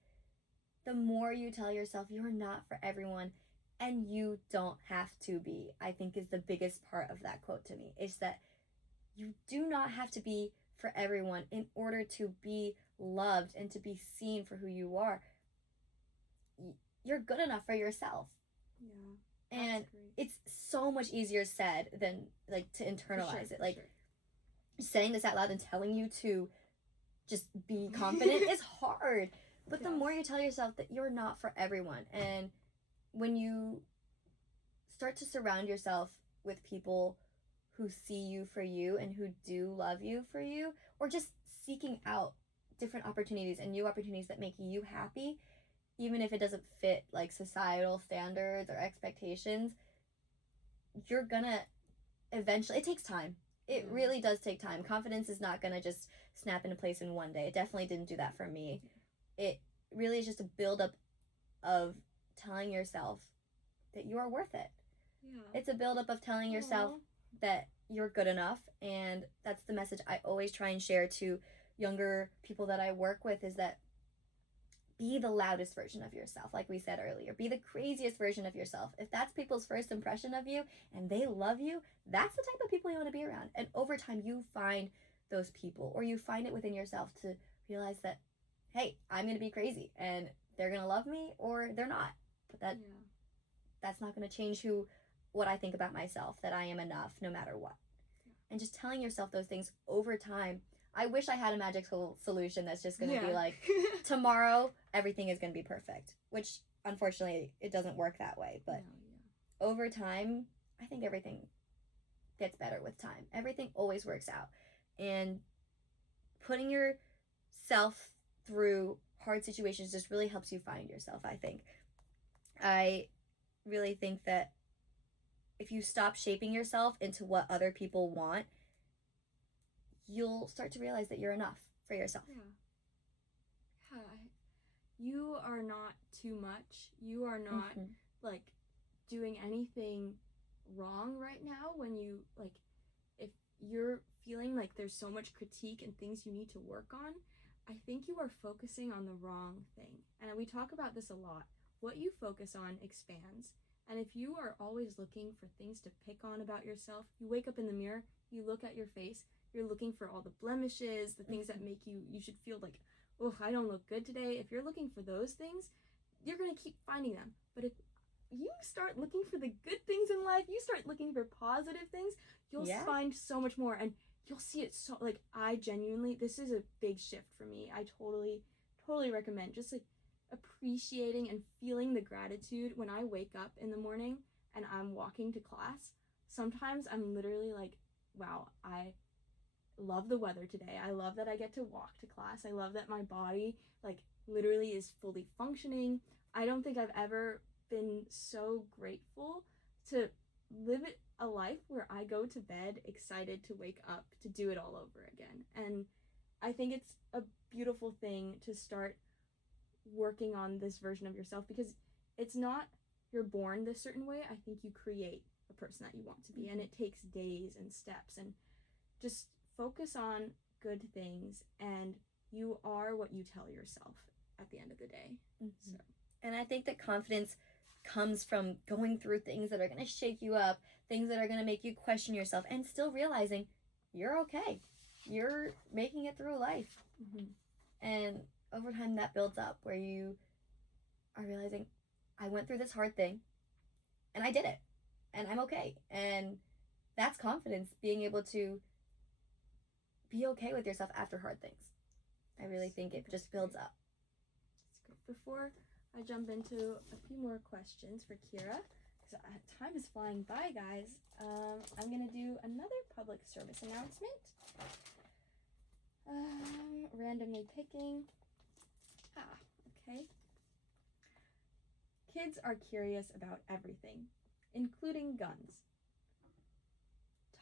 the more you tell yourself you're not for everyone, and you don't have to be, I think is the biggest part of that quote to me, is that you do not have to be for everyone in order to be loved and to be seen for who you are. You're good enough for yourself. Yeah. And it's so much easier said than like to internalize it. Like saying this out loud and telling you to just be confident is hard. But the more you tell yourself that you're not for everyone, and when you start to surround yourself with people who see you for you and who do love you for you, or just seeking out different opportunities and new opportunities that make you happy, even if it doesn't fit like societal standards or expectations, you're gonna eventually, it takes time. It really does take time. Confidence is not gonna just snap into place in one day. It definitely didn't do that for me. It really is just a buildup of telling yourself that you are worth it. Yeah. It's a buildup of telling yourself that you're good enough, and that's the message I always try and share to younger people that I work with, is that be the loudest version of yourself, like we said earlier. Be the craziest version of yourself. If that's people's first impression of you and they love you, that's the type of people you want to be around. And over time, you find those people, or you find it within yourself to realize that, hey, I'm going to be crazy and they're going to love me or they're not. But that's not going to change what I think about myself, that I am enough no matter what. And just telling yourself those things over time. I wish I had a magical solution that's just going to be like, tomorrow, everything is going to be perfect, which unfortunately it doesn't work that way. But over time, I think everything gets better with time. Everything always works out. And putting yourself through hard situations just really helps you find yourself, I think. I really think that if you stop shaping yourself into what other people want, you'll start to realize that you're enough for yourself. You are not too much. You are not like doing anything wrong right now. When you like, if you're feeling like there's so much critique and things you need to work on, I think you are focusing on the wrong thing. And we talk about this a lot. What you focus on expands. And if you are always looking for things to pick on about yourself, you wake up in the mirror, you look at your face, you're looking for all the blemishes, the things that make you should feel like, oh, I don't look good today. If you're looking for those things, you're going to keep finding them. But if you start looking for the good things in life, you start looking for positive things, you'll find so much more. And you'll see it so, like, I genuinely, this is a big shift for me. I totally recommend just like appreciating and feeling the gratitude when I wake up in the morning and I'm walking to class. Sometimes I'm literally like, wow, I love the weather today. I love that I get to walk to class. I love that my body like literally is fully functioning. I don't think I've ever been so grateful to live a life where I go to bed excited to wake up to do it all over again. And I think it's a beautiful thing to start working on this version of yourself, because it's not you're born this certain way. I think you create a person that you want to be, and it takes days and steps, and just focus on good things, and you are what you tell yourself at the end of the day. So. And I think that confidence comes from going through things that are going to shake you up, things that are going to make you question yourself, and still realizing you're okay. You're making it through life. And over time that builds up where you are realizing, I went through this hard thing and I did it and I'm okay. And that's confidence, being able to be okay with yourself after hard things. I really think it just builds up. Before I jump into a few more questions for Kira, because time is flying by, guys, I'm going to do another public service announcement. Randomly picking. Okay. Kids are curious about everything, including guns.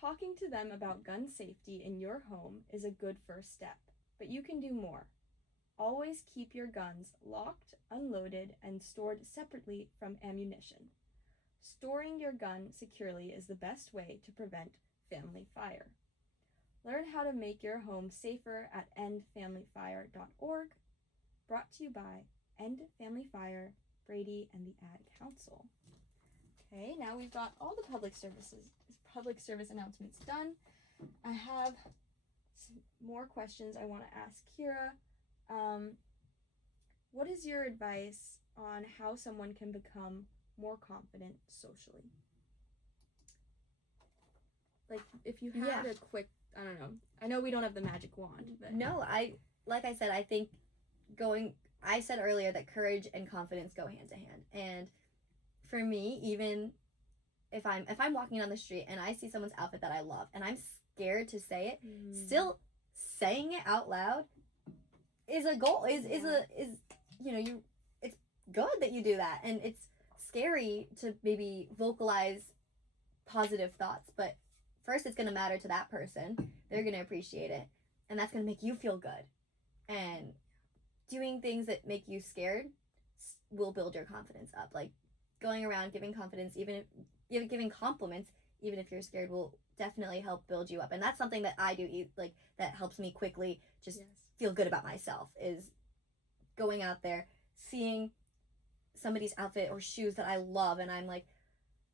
Talking to them about gun safety in your home is a good first step, but you can do more. Always keep your guns locked, unloaded, and stored separately from ammunition. Storing your gun securely is the best way to prevent family fire. Learn how to make your home safer at endfamilyfire.org. Brought to you by End Family Fire, Brady, and the Ad Council. Okay, now we've got all the public service announcements done. I have some more questions I want to ask Kira. What is your advice on how someone can become more confident socially? Like, if you had a quick, I don't know. I know we don't have the magic wand, but No, like I said, I think I said earlier that courage and confidence go hand to hand. And for me, even if I'm walking down the street and I see someone's outfit that I love and I'm scared to say it, still saying it out loud is a goal. Is it's good that you do that, and it's scary to maybe vocalize positive thoughts, but first it's going to matter to that person. They're going to appreciate it, and that's going to make you feel good. And doing things that make you scared will build your confidence up. Like going around giving confidence, giving compliments, even if you're scared, will definitely help build you up. And that's something that I do, like that helps me quickly just feel good about myself, is going out there, seeing somebody's outfit or shoes that I love, and I'm like,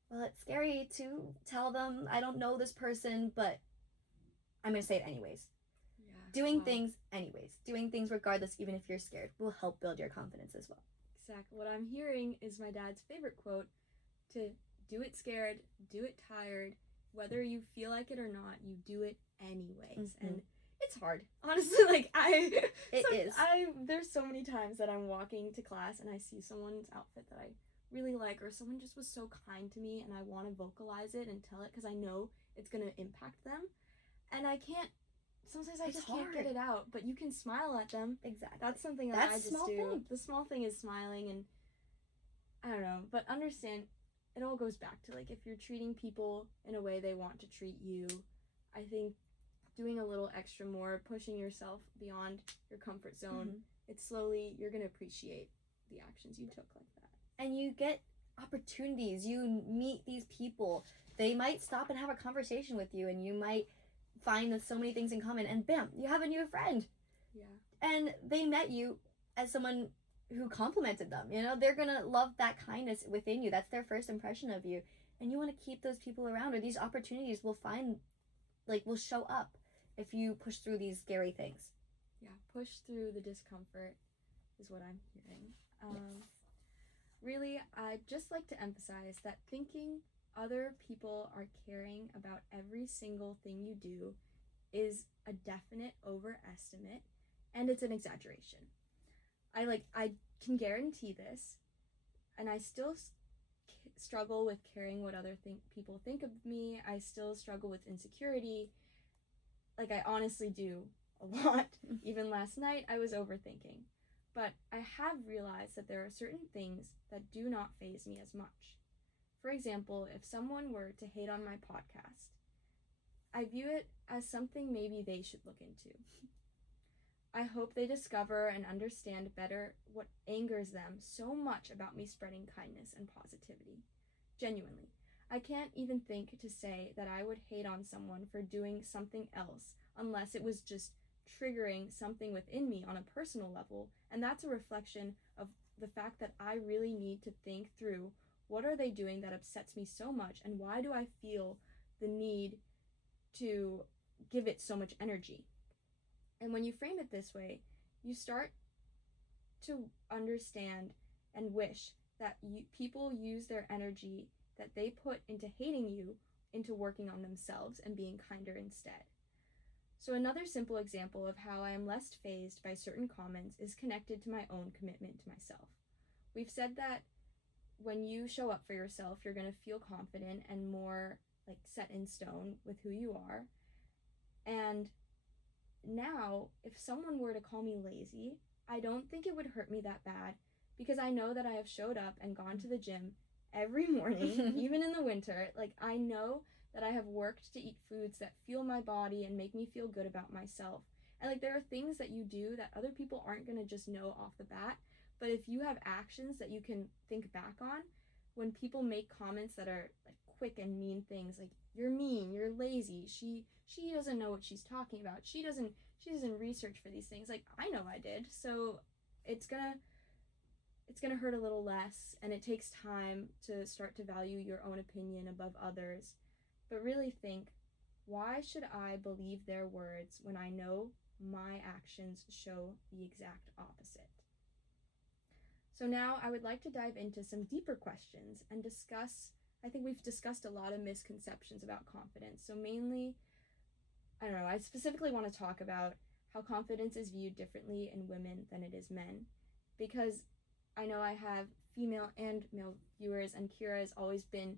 well, it's scary to tell them I don't know this person, but I'm going to say it anyways. Doing things anyways, doing things regardless, even if you're scared, will help build your confidence as well. Exactly. What I'm hearing is my dad's favorite quote: to do it scared, do it tired, whether you feel like it or not, you do it anyways. And it's hard, honestly. Like there's so many times that I'm walking to class and I see someone's outfit that I really like, or someone just was so kind to me, and I want to vocalize it and tell it because I know it's going to impact them, and I can't. Sometimes I just can't get it out, but you can smile at them. Exactly. That's something that I just do. Thing. The small thing is smiling, and I don't know, but understand, it all goes back to, like, if you're treating people in a way they want to treat you, I think doing a little extra more, pushing yourself beyond your comfort zone, it's slowly, you're going to appreciate the actions you took like that. And you get opportunities. You meet these people. They might stop and have a conversation with you, and you might find so many things in common, and bam, you have a new friend. Yeah. And they met you as someone who complimented them. You know, they're gonna love that kindness within you. That's their first impression of you, and you want to keep those people around, or these opportunities will show up if you push through these scary things. Yeah, push through the discomfort is what I'm hearing. Really, I'd just like to emphasize that thinking other people are caring about every single thing you do is a definite overestimate, and it's an exaggeration. I can guarantee this, and I still struggle with caring what other people think of me. I still struggle with insecurity. Like, I honestly do a lot. Even last night, I was overthinking. But I have realized that there are certain things that do not faze me as much. For example, if someone were to hate on my podcast, I view it as something maybe they should look into. I hope they discover and understand better what angers them so much about me spreading kindness and positivity. Genuinely, I can't even think to say that I would hate on someone for doing something else unless it was just triggering something within me on a personal level, and that's a reflection of the fact that I really need to think through what are they doing that upsets me so much, and why do I feel the need to give it so much energy? And when you frame it this way, you start to understand and wish that people use their energy that they put into hating you into working on themselves and being kinder instead. So another simple example of how I am less fazed by certain comments is connected to my own commitment to myself. We've said that when you show up for yourself, you're going to feel confident and more like set in stone with who you are. And now, if someone were to call me lazy, I don't think it would hurt me that bad, because I know that I have showed up and gone to the gym every morning, even in the winter. Like, I know that I have worked to eat foods that fuel my body and make me feel good about myself. And like, there are things that you do that other people aren't going to just know off the bat, but if you have actions that you can think back on, when people make comments that are like quick and mean things, like you're mean, you're lazy, she doesn't know what she's talking about, she doesn't research for these things, like I know I did. So it's gonna hurt a little less, and it takes time to start to value your own opinion above others. But really think, why should I believe their words when I know my actions show the exact opposite? So now I would like to dive into some deeper questions and discuss, I think we've discussed a lot of misconceptions about confidence. So mainly, I don't know, I specifically want to talk about how confidence is viewed differently in women than it is men. Because I know I have female and male viewers, and Kira has always been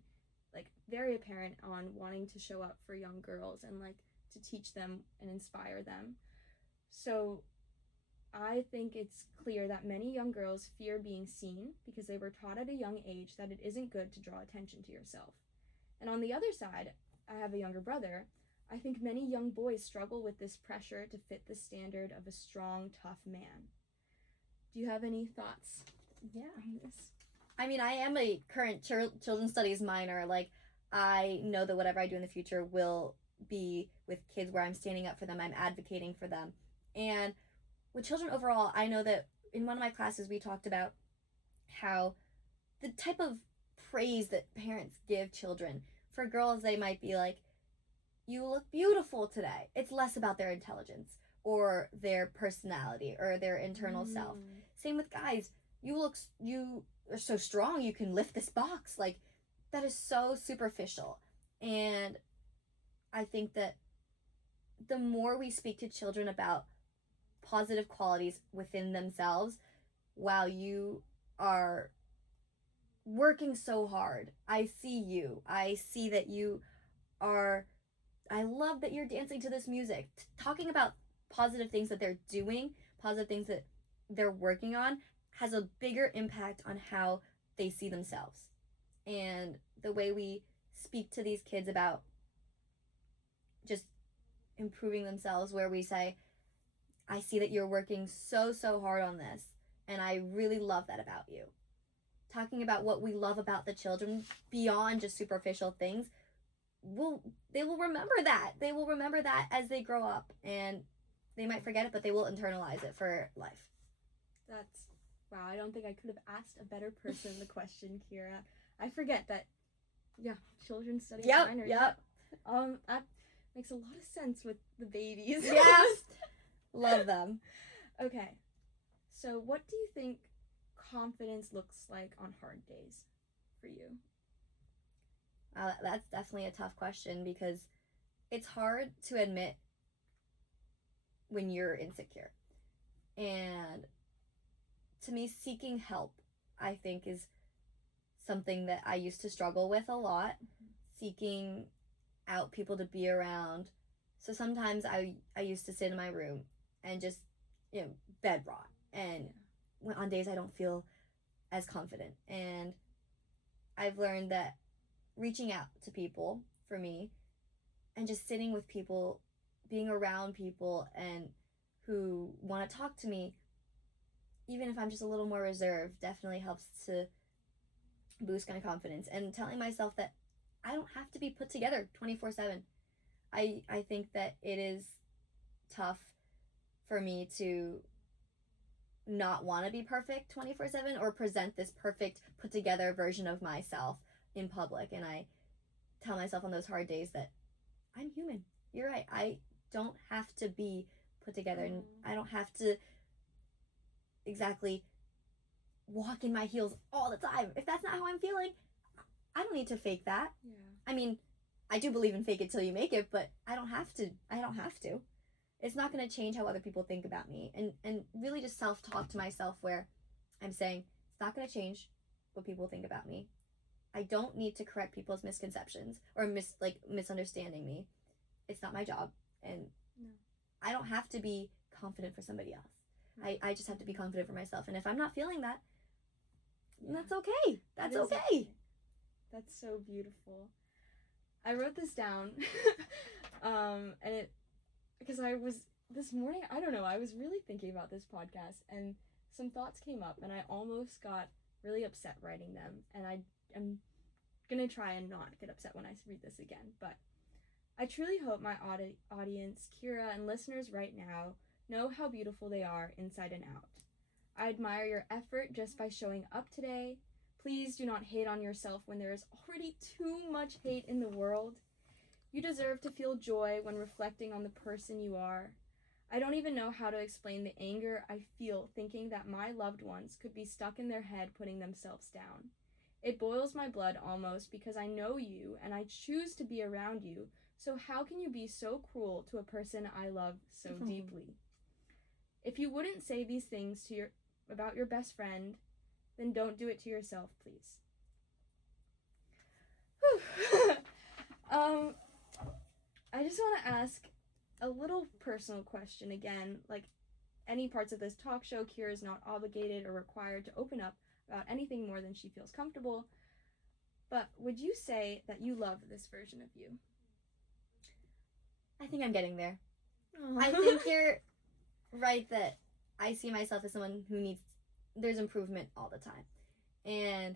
like very apparent on wanting to show up for young girls and like to teach them and inspire them. So I think it's clear that many young girls fear being seen because they were taught at a young age that it isn't good to draw attention to yourself. And on the other side, I have a younger brother. I think many young boys struggle with this pressure to fit the standard of a strong, tough man. Do you have any thoughts on this? I mean, I am a current children's studies minor. Like, I know that whatever I do in the future will be with kids where I'm standing up for them, I'm advocating for them. And with children overall, I know that in one of my classes we talked about how the type of praise that parents give children. For girls, they might be like, you look beautiful today. It's less about their intelligence or their personality or their internal self. Same with guys. You are so strong, you can lift this box. Like, that is so superficial. And I think that the more we speak to children about positive qualities within themselves, wow, you are working so hard. I see you. I see that you are, I love that you're dancing to this music. Talking about positive things that they're doing, positive things that they're working on, has a bigger impact on how they see themselves. And the way we speak to these kids about just improving themselves, where we say, I see that you're working so hard on this, and I really love that about you. Talking about what we love about the children beyond just superficial things, they will remember that. They will remember that as they grow up, and they might forget it, but they will internalize it for life. That's, wow, I don't think I could have asked a better person the question, Kira. I forget that, children's studies minor. Yep. That makes a lot of sense with the babies. Yes. Love them. Okay. So what do you think confidence looks like on hard days for you? That's definitely a tough question, because it's hard to admit when you're insecure. And to me, seeking help, I think, is something that I used to struggle with a lot. Seeking out people to be around. So sometimes I used to sit in my room and just, bed rot. And on days I don't feel as confident. And I've learned that reaching out to people, for me, and just sitting with people, being around people and who want to talk to me, even if I'm just a little more reserved, definitely helps to boost my confidence. And telling myself that I don't have to be put together 24/7. I think that it is tough for me to not want to be perfect 24/7 or present this perfect put together version of myself in public. And I tell myself on those hard days that I'm human. You're right. I don't have to be put together, and I don't have to exactly walk in my heels all the time. If that's not how I'm feeling, I don't need to fake that. Yeah. I mean, I do believe in fake it till you make it, but I don't have to. It's not going to change how other people think about me. And really just self-talk to myself, where I'm saying, it's not going to change what people think about me. I don't need to correct people's misconceptions or misunderstanding me. It's not my job. And I don't have to be confident for somebody else. I just have to be confident for myself. And if I'm not feeling that, that's okay. That's okay. That's so beautiful. I wrote this down, and it, because this morning, I don't know, I was really thinking about this podcast, and some thoughts came up, and I almost got really upset writing them, and I'm gonna try and not get upset when I read this again, but I truly hope my audience, Kira, and listeners right now know how beautiful they are inside and out. I admire your effort just by showing up today. Please do not hate on yourself when there is already too much hate in the world. You deserve to feel joy when reflecting on the person you are. I don't even know how to explain the anger I feel thinking that my loved ones could be stuck in their head putting themselves down. It boils my blood almost because I know you and I choose to be around you, so how can you be so cruel to a person I love so deeply? If you wouldn't say these things about your best friend, then don't do it to yourself, please. I just want to ask a little personal question again. Like any parts of this talk show, Kira is not obligated or required to open up about anything more than she feels comfortable. But would you say that you love this version of you? I think I'm getting there. Aww. I think you're right that I see myself as someone who there's improvement all the time. And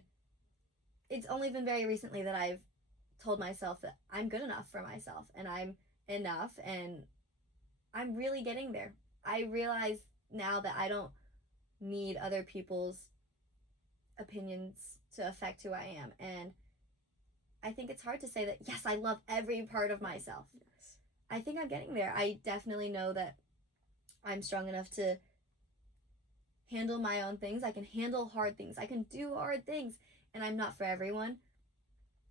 it's only been very recently that I've told myself that I'm good enough for myself and I'm enough, and I'm really getting there. I realize now that I don't need other people's opinions to affect who I am. And I think it's hard to say that, yes, I love every part of myself. Yes. I think I'm getting there. I definitely know that I'm strong enough to handle my own things. I can handle hard things. I can do hard things. And I'm not for everyone.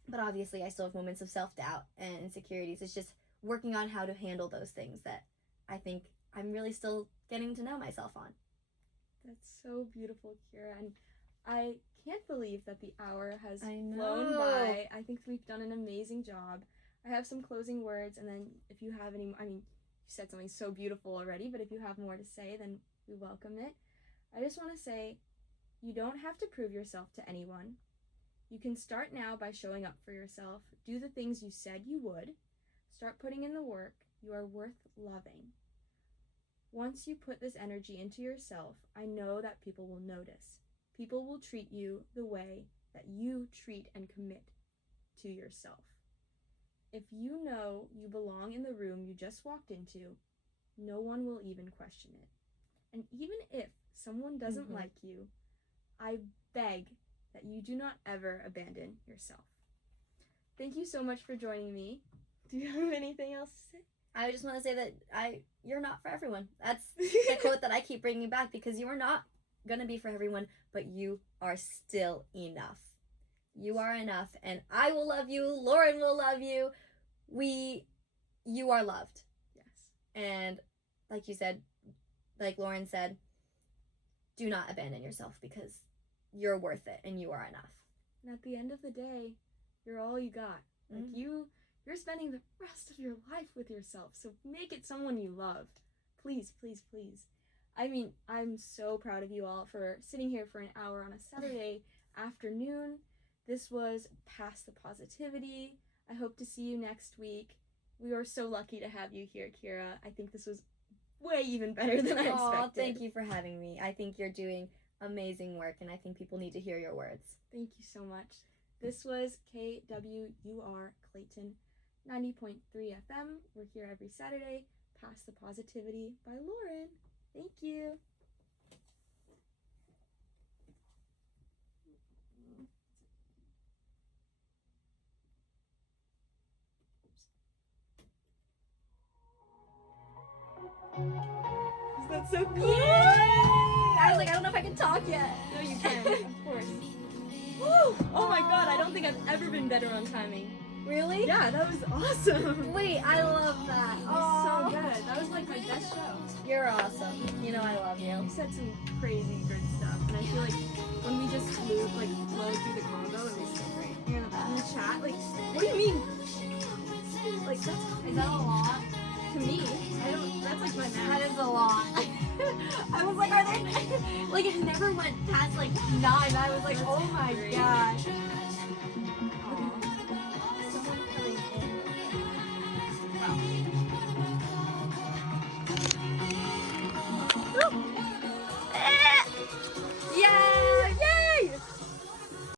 But obviously, I still have moments of self-doubt and insecurities. It's just working on how to handle those things that I think I'm really still getting to know myself on. That's so beautiful, Kira. And I can't believe that the hour has I flown know. by. I think we've done an amazing job. I have some closing words, and then if you have any, I mean, you said something so beautiful already, but if you have more to say, then we welcome it. I just want to say, you don't have to prove yourself to anyone. You can start now by showing up for yourself. Do the things you said you would. Start putting in the work. You are worth loving. Once you put this energy into yourself, I know that people will notice. People will treat you the way that you treat and commit to yourself. If you know you belong in the room you just walked into, no one will even question it. And even if someone doesn't like you, I beg that you do not ever abandon yourself. Thank you so much for joining me. Do you have anything else to say? I just want to say that you're not for everyone. That's the quote that I keep bringing back, because you are not going to be for everyone, but you are still enough. You are enough, and I will love you. Lauren will love you. You are loved. Yes. And like you said, like Lauren said, do not abandon yourself, because you're worth it and you are enough. And at the end of the day, you're all you got. Like you're spending the rest of your life with yourself, so make it someone you love. Please, please, please. I mean, I'm so proud of you all for sitting here for an hour on a Saturday afternoon. This was Pass the Positivity. I hope to see you next week. We are so lucky to have you here, Kira. I think this was way even better than I expected. Thank you for having me. I think you're doing amazing work, and I think people need to hear your words. Thank you so much. This was KWUR Clayton 90.3 FM. We're here every Saturday. Pass the Positivity by Lauren. Thank you. Is that so cool? I was like, I don't know if I can talk yet. No, you can, of course. Woo! Oh my god, I don't think I've ever been better on timing. Really? Yeah, that was awesome. Wait, I love that. That was so good. That was like my best show. You're awesome. You know I love you. You said some crazy good stuff, and I feel like when we just flowed through the combo, it was so great. You're the best. In the chat, like, what do you mean? Like, Is that a lot? to me, that's like my math. That is a lot. I was like, are there... like, it never went past, like, 9. I was like, oh my gosh.